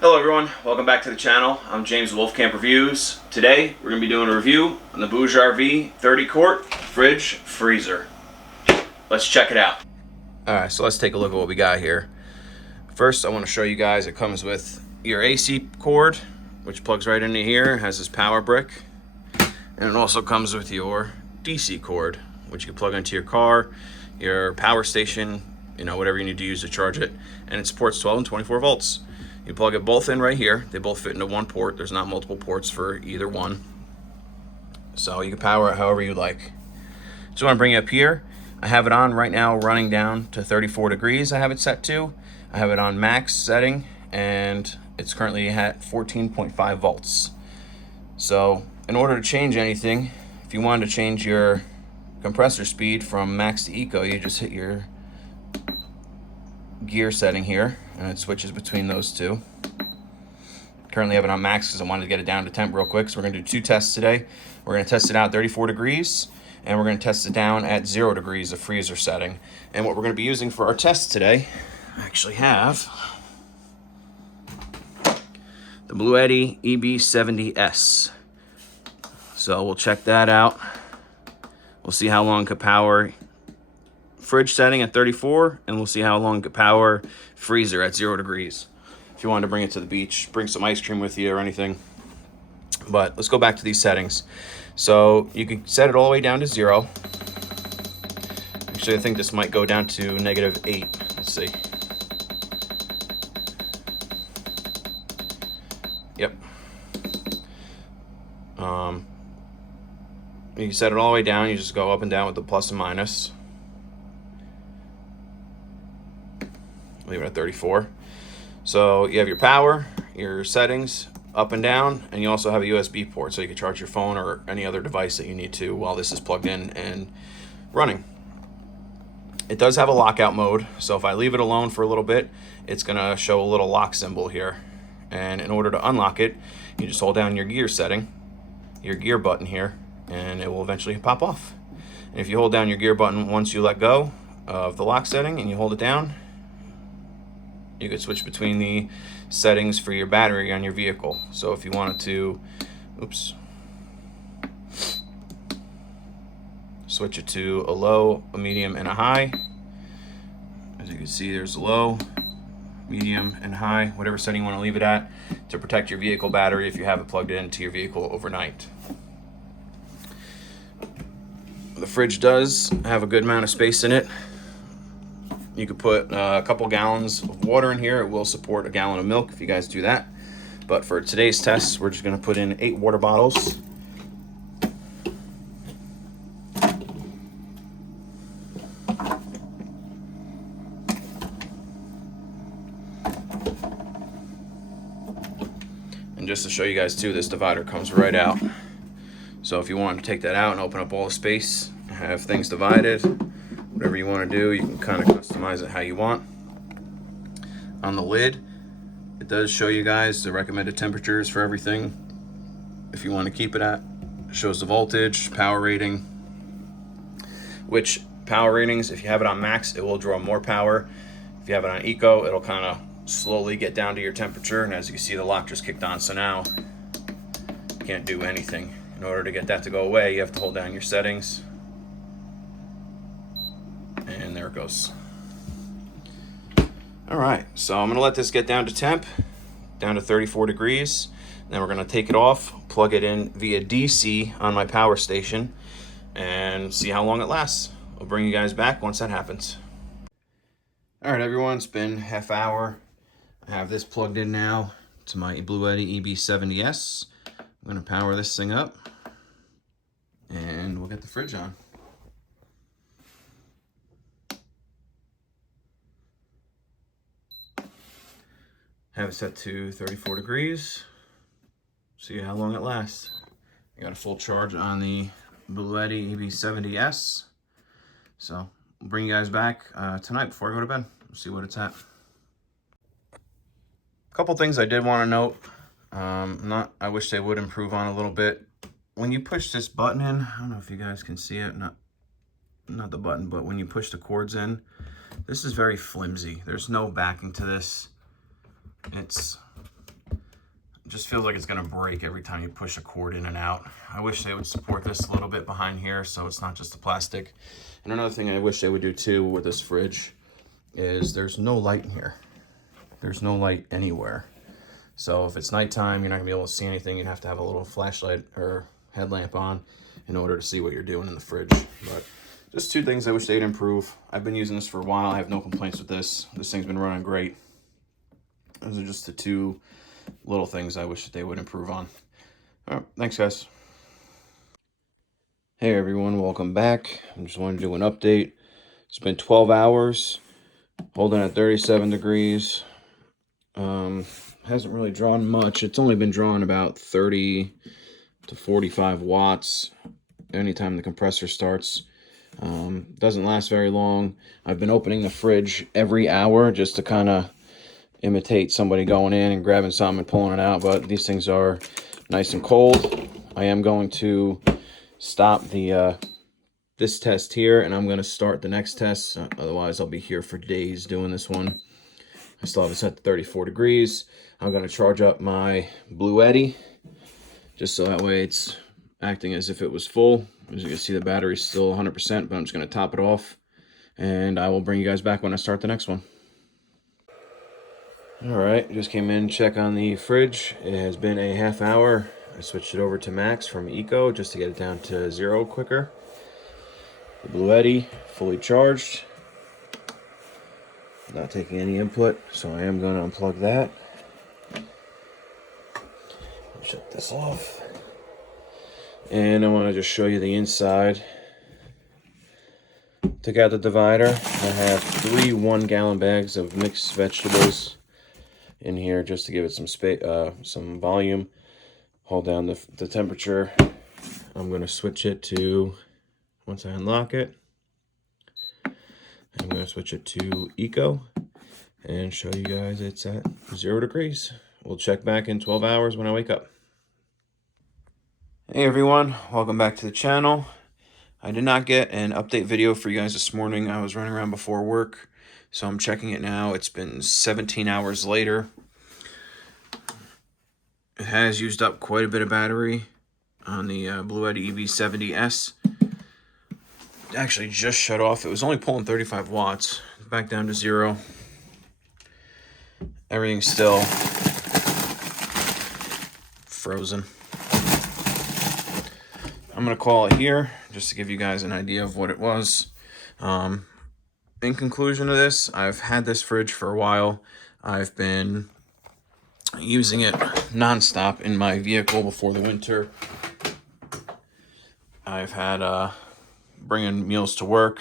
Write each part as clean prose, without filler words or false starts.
Hello everyone, welcome back to the channel. I'm James with Wolfcamp Reviews. Today we're going to be doing a review on the Bougerv 30qt fridge freezer. Let's check it out. Alright, so let's take a look at what we got here. First I want to show you guys it comes with your AC cord, which plugs right into here, has this power brick, and it also comes with your DC cord, which you can plug into your car, your power station, whatever you need to use to charge it, and it supports 12 and 24 volts. You plug it both in right here. They both fit into one port. There's not multiple ports for either one. So you can power it however you like. Just want to bring it up here. I have it on right now running down to 34 degrees I have it set to. I have it on max setting and it's currently at 14.5 volts. So in order to change anything, if you wanted to change your compressor speed from max to eco, you just hit your gear setting here and it switches between those two. Currently have it on max because I wanted to get it down to temp real quick. So we're going to do two tests today. We're going to test it out 34 degrees and we're going to test it down at 0 degrees of freezer setting. And what we're going to be using for our test today, I actually have the Bougerv EB70S. So we'll check that out. We'll see how long it could power fridge setting at 34, and we'll see how long it could power freezer at 0 degrees. If you wanted to bring it to the beach, bring some ice cream with you or anything. But let's go back to these settings. So you can set it all the way down to 0. Actually, I think this might go down to -8. Let's see. Yep. You can set it all the way down. You just go up and down with the plus and minus. Leave it at 34. So you have your power, your settings, up and down, and you also have a USB port so you can charge your phone or any other device that you need to while this is plugged in and running. It does have a lockout mode, so if I leave it alone for a little bit, it's gonna show a little lock symbol here. And in order to unlock it, you just hold down your gear setting, your gear button here, and it will eventually pop off. And if you hold down your gear button once you let go of the lock setting and you hold it down, you could switch between the settings for your battery on your vehicle. So if you wanted to, switch it to a low, a medium, and a high. As you can see, there's a low, medium, and high, whatever setting you want to leave it at to protect your vehicle battery if you have it plugged into your vehicle overnight. The fridge does have a good amount of space in it. You could put a couple gallons of water in here. It will support a gallon of milk if you guys do that. But for today's test, we're just going to put in 8 water bottles. And just to show you guys too, this divider comes right out. So if you want to take that out and open up all the space, have things divided, whatever you want to do, you can kind of customize it how you want. On the lid, it does show you guys the recommended temperatures for everything. If you want to keep it at, it shows the voltage, power rating, which power ratings, if you have it on max, it will draw more power. If you have it on eco, it'll kind of slowly get down to your temperature. And as you can see, the lock just kicked on, so now you can't do anything. In order to get that to go away, you have to hold down your settings. And there it goes. All right, so I'm gonna let this get down to temp, down to 34 degrees. Then we're gonna take it off, plug it in via DC on my power station, and see how long it lasts. I'll bring you guys back once that happens. All right, everyone, it's been half hour. I have this plugged in now to my Bougerv EB70S. I'm gonna power this thing up, and we'll get the fridge on. Have it set to 34 degrees. See how long it lasts. I got a full charge on the Bougerv EB70S. So I'll bring you guys back tonight before I go to bed. We'll see what it's at. A couple things I did want to note. I wish they would improve on a little bit. When you push this button in, I don't know if you guys can see it, not the button, but when you push the cords in, this is very flimsy. There's no backing to this. It's just feels like it's gonna break every time you push a cord in and out. I wish they would support this a little bit behind here so it's not just a plastic. And another thing I wish they would do too with this fridge is there's no light in here. There's no light anywhere. So if it's nighttime, you're not gonna be able to see anything. You'd have to have a little flashlight or headlamp on in order to see what you're doing in the fridge. But just two things I wish they'd improve. I've been using this for a while. I have no complaints with this. This thing's been running great. Those are just the two little things I wish that they would improve on. All right, thanks guys. Hey everyone, welcome back. I just wanted to do an update. It's been 12 hours, holding at 37 degrees. Hasn't really drawn much. It's only been drawing about 30 to 45 watts anytime the compressor starts. Doesn't last very long. I've been opening the fridge every hour just to kind of imitate somebody going in and grabbing something and pulling it out, but these things are nice and cold. I am going to stop the this test here, and I'm going to start the next test. Otherwise I'll be here for days doing this one. I still have it set to 34 degrees. I'm going to charge up my Bougerv just so that way it's acting as if it was full. As you can see, the battery's still 100%, but I'm just going to top it off, and I will bring you guys back when I start the next one. Alright, just came in to check on the fridge. It has been a half hour. I switched it over to max from eco just to get it down to 0 quicker. The Bougerv fully charged. Not taking any input, so I am going to unplug that. Shut this off. And I want to just show you the inside. Took out the divider. I have 3 1-gallon bags of mixed vegetables in here just to give it some space, some volume. Hold down the temperature. I'm going to switch it to, once I unlock it, I'm going to switch it to eco and show you guys it's at 0 degrees. We'll check back in 12 hours when I wake up. Hey everyone, welcome back to the channel. I did not get an update video for you guys this morning. I was running around before work, so I'm checking it now. It's been 17 hours later. It has used up quite a bit of battery on the Bougerv EV70S. It actually just shut off. It was only pulling 35 watts. Back down to 0. Everything's still frozen. I'm going to call it here just to give you guys an idea of what it was. In conclusion to this, I've had this fridge for a while. I've been using it non-stop in my vehicle before the winter. I've had bringing meals to work,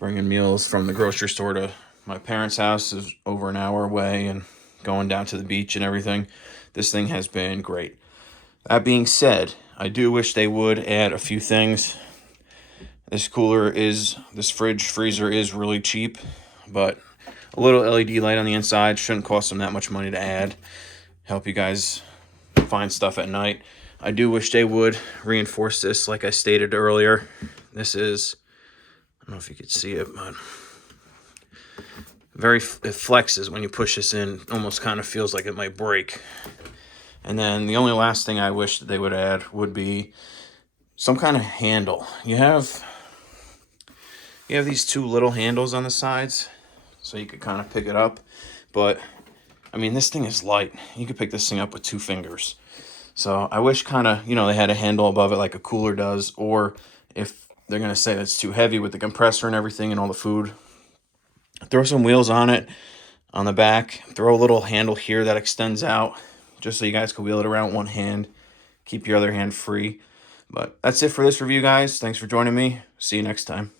bringing meals from the grocery store to my parents' house is over an hour away, and going down to the beach and everything. This thing has been great. That being said, I do wish they would add a few things. This fridge freezer is really cheap, but a little LED light on the inside shouldn't cost them that much money to add. Help you guys find stuff at night. I do wish they would reinforce this like I stated earlier. This is, I don't know if you could see it, but it flexes when you push this in. Almost kind of feels like it might break. And then the only last thing I wish that they would add would be some kind of handle. You have these 2 little handles on the sides, so you could kind of pick it up. But I mean, this thing is light. You could pick this thing up with 2 fingers. So I wish kind of, they had a handle above it like a cooler does, or if they're going to say that's too heavy with the compressor and everything and all the food, throw some wheels on it on the back. Throw a little handle here that extends out just so you guys can wheel it around with one hand. Keep your other hand free. But that's it for this review, guys. Thanks for joining me. See you next time.